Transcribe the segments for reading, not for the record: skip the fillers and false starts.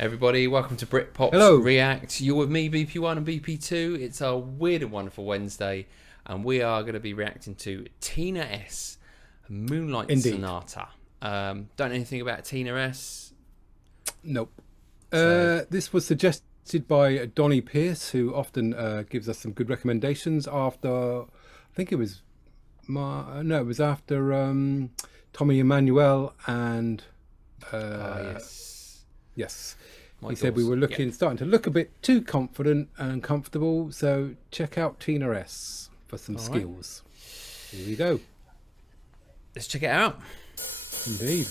Everybody, welcome to Britpops Hello. React. You're with me, BP1 and BP2. It's a weird and wonderful Wednesday, and we are going to be reacting to Tina S. Moonlight Sonata. Don't know anything about Tina S. Nope. So- This was suggested by Donnie Pierce, who often gives us some good recommendations after, I think it was, it was after Tommy Emmanuel and... Yes. He said we were starting to look a bit too confident and comfortable, so check out Tina S for some skills. Here we go. Let's check it out. Indeed.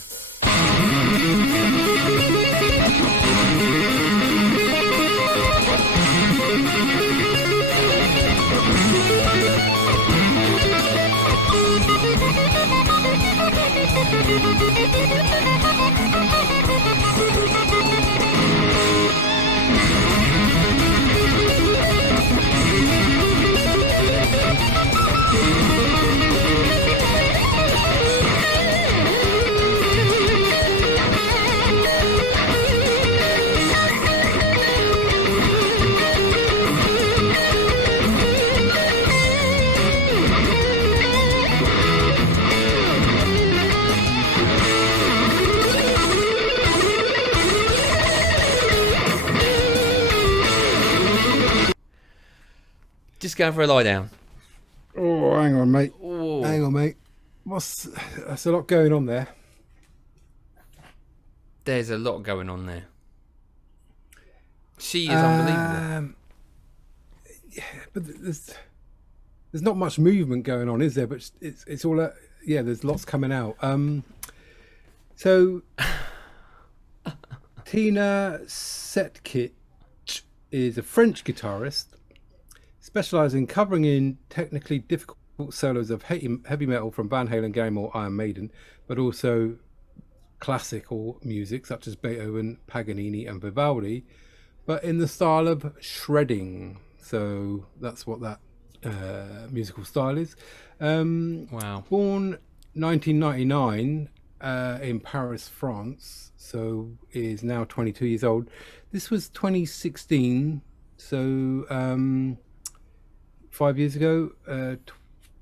Just go for a lie down. Oh, hang on, mate. Ooh. Hang on, mate. That's a lot going on there. There's a lot going on there. She is unbelievable. Yeah, but there's not much movement going on, is there? But it's all there's lots coming out. So Tina Setkich is a French guitarist specialising in covering in technically difficult solos of heavy metal from Van Halen, Gary Moore, Iron Maiden, but also classical music such as Beethoven, Paganini and Vivaldi, but in the style of shredding. So that's what that musical style is. Wow. Born 1999 in Paris, France, so is now 22 years old. This was 2016, so 5 years ago,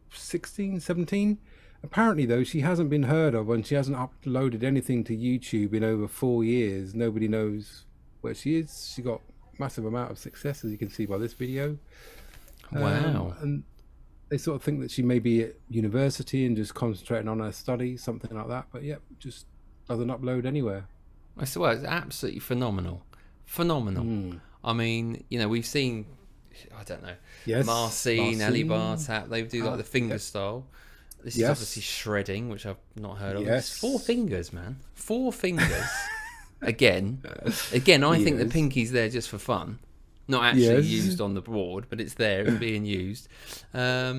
16, 17. Apparently, though, she hasn't been heard of and she hasn't uploaded anything to YouTube in over 4 years. Nobody knows where she is. She got massive amount of success, as you can see by this video. Wow. And they sort of think that she may be at university and just concentrating on her studies, something like that. But yeah, just doesn't upload anywhere. It's absolutely phenomenal. Phenomenal. I mean, you know, we've seen, I don't know, Marcin, Ali Bartap, they do like the finger style. This is obviously shredding, which I've not heard of. Yes. It's 4 fingers, man. 4 fingers. Again, I think the pinky's there just for fun. Not actually used on the board, but it's there, it's being used. I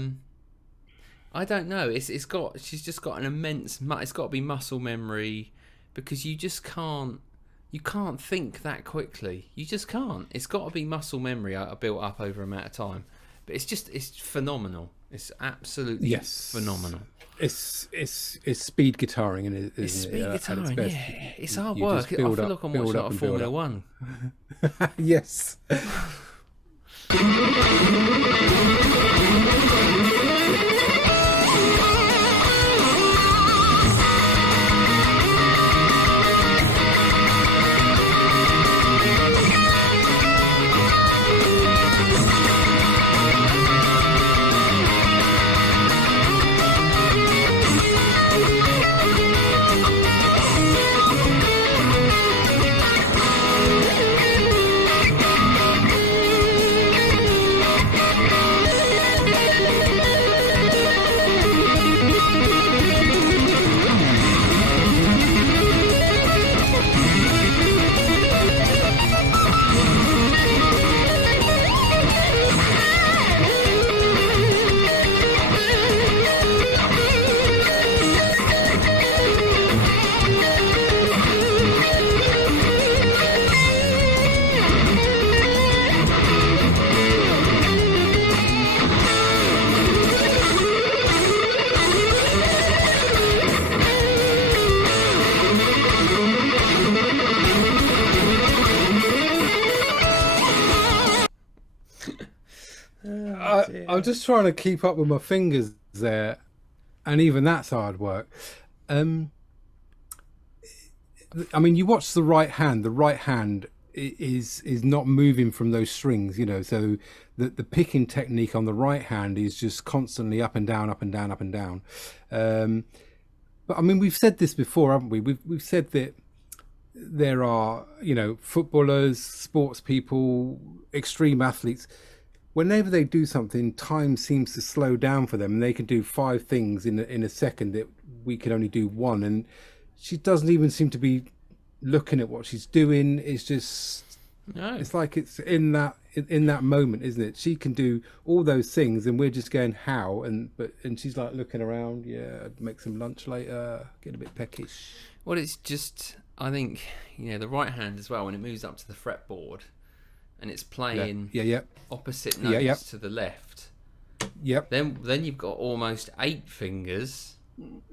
don't know. She's just got an immense. It's got to be muscle memory, because you just can't. You can't think that quickly. You just can't. It's got to be muscle memory built up over a amount of time. But it's phenomenal. It's absolutely phenomenal. It's speed guitaring, and it's speed guitaring. Yeah, it's hard you work. I feel like I'm watching like a Formula One. Yes. I'm just trying to keep up with my fingers there, and even that's hard work. I mean, you watch the right hand. The right hand is not moving from those strings, So the picking technique on the right hand is just constantly up and down, up and down, up and down. But I mean, we've said this before, haven't we? We've said that there are, footballers, sports people, extreme athletes. Whenever they do something, time seems to slow down for them, and they can do 5 things in a second that we can only do 1. And she doesn't even seem to be looking at what she's doing. It's just, it's like it's in that moment, isn't it? She can do all those things, and we're just going, how? And she's like looking around. Yeah, I'd make some lunch later. Get a bit peckish. Well, it's just, I think, the right hand as well, when it moves up to the fretboard and it's playing opposite notes to the left. Yep. Then you've got almost 8 fingers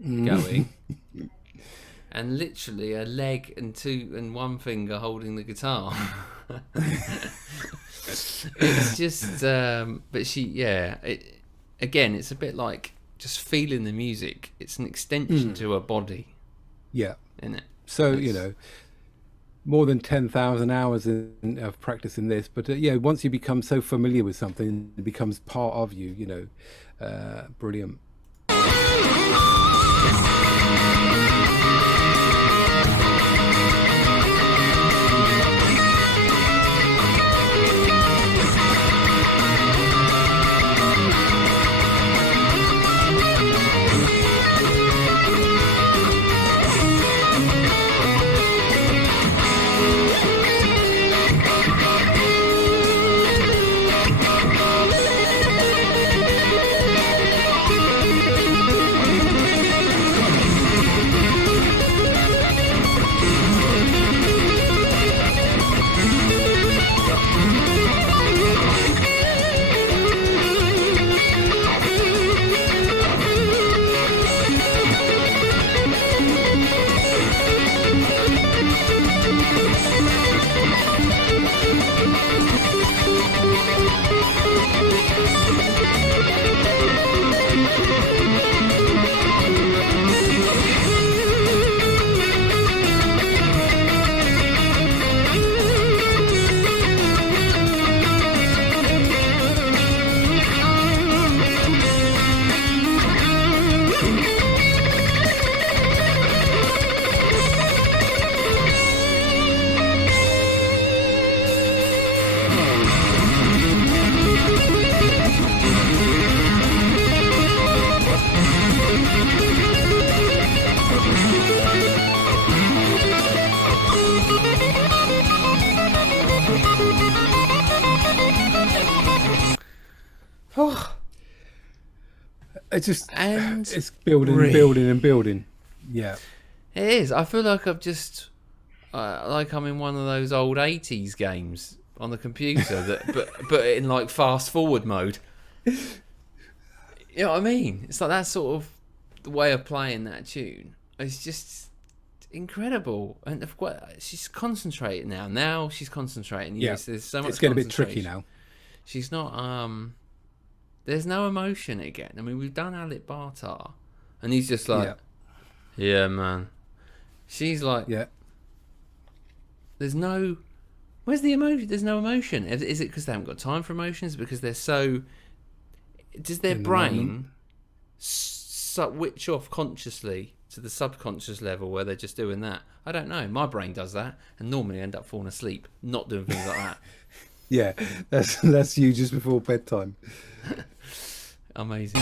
going, and literally a leg and 1 finger holding the guitar. It's just, but again, it's a bit like just feeling the music. It's an extension to her body. Yeah. Isn't it? So, more than 10,000 hours of practicing this, but once you become so familiar with something, it becomes part of you. Brilliant. It's building. Yeah, it is. I feel like I've just like I'm in one of those old 80s games on the computer but in like fast forward mode. You know what I mean? It's like that sort of the way of playing that tune. It's just incredible, and she's concentrating now. Now she's concentrating. Yes, there's so much. It's getting a bit tricky now. She's not. There's no emotion again. I mean, we've done Alec Bartar, and he's just like, yeah, man. She's like, yeah. There's no. Where's the emotion? There's no emotion. Is it because they haven't got time for emotions? Because they're so. Does their brain switch off consciously to the subconscious level where they're just doing that? I don't know. My brain does that, and normally I end up falling asleep, not doing things like that. Yeah, that's you just before bedtime. Amazing.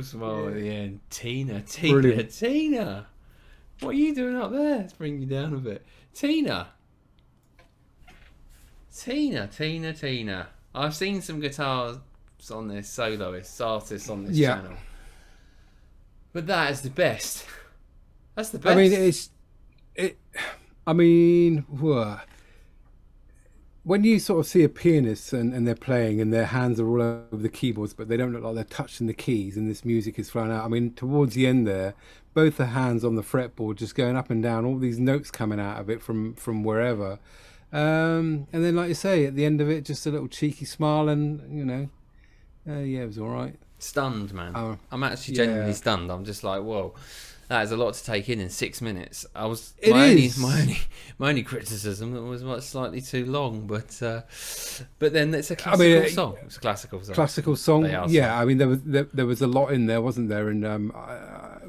little smile at the end. Tina. Brilliant. Tina. What are you doing up there? Let's bring you down a bit. Tina. I've seen some guitars on this, soloists, artists on this channel. But that is the best. That's the best. I mean, when you sort of see a pianist and they're playing and their hands are all over the keyboards, but they don't look like they're touching the keys and this music is flowing out. I mean, towards the end there, both the hands on the fretboard just going up and down, all these notes coming out of it from wherever. And then, like you say, at the end of it, just a little cheeky smile and, you know, it was all right. Stunned, man. I'm actually genuinely stunned. I'm just like, whoa. That is a lot to take in 6 minutes. My only criticism that was slightly too long, but then it's a classical song. It's a classical song. Classical song. Yeah, I mean there was a lot in there, wasn't there? And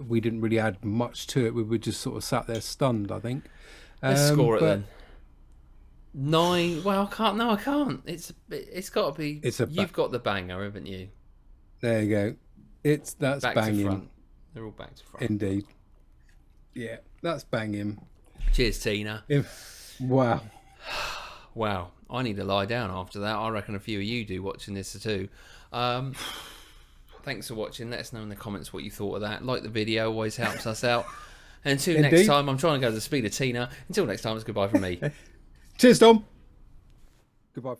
we didn't really add much to it. We were just sort of sat there stunned, I think. Let's score it then. 9. Well, I can't. No, I can't. It's got to be. You've got the banger, haven't you? There you go. That's back banging. To front. They're all back to front. Indeed. Yeah, that's banging. Cheers, Tina. Wow. Wow. I need to lie down after that. I reckon a few of you do watching this too. Thanks for watching. Let us know in the comments what you thought of that. Like the video, always helps us out. And until next time, I'm trying to go to the speed of Tina. Until next time, it's goodbye from me. Cheers, Tom. Goodbye.